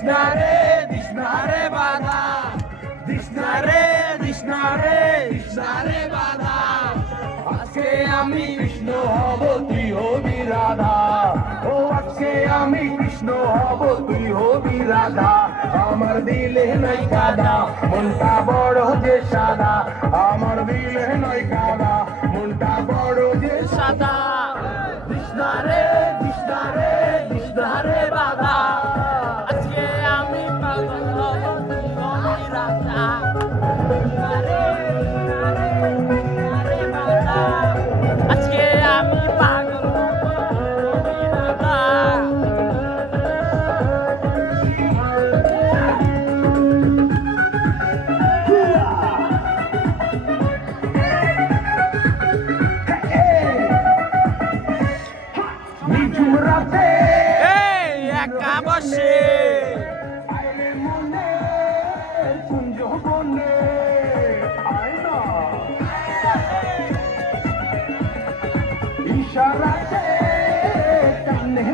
তৃষ্ণারে তৃষ্ণারে বাধা তৃষ্ণারে তৃষ্ণারে তৃষ্ণারে বাধা আজকে আমি কৃষ্ণ হব তুই হবি রাধা ও আজকে আমি কৃষ্ণ হব তুই হবি রাধা আমার দিলে নাই কাদা মনটা বড় যে সাদা আমার দিলে নাই কাদা মনটা বড় যে সাদা তৃষ্ণারে তৃষ্ণারে তৃষ্ণারে বাধা আজকে আমি পাগল হব তুই হবি রাধা তৃষ্ণারে তৃষ্ণারে বাধা আজকে আমি পাগল হব তুই হবি রাধা নিঝুম রাতে একা বসে আইলে মনে কুঞ্জ বনে আয়না ইশারাতে কানে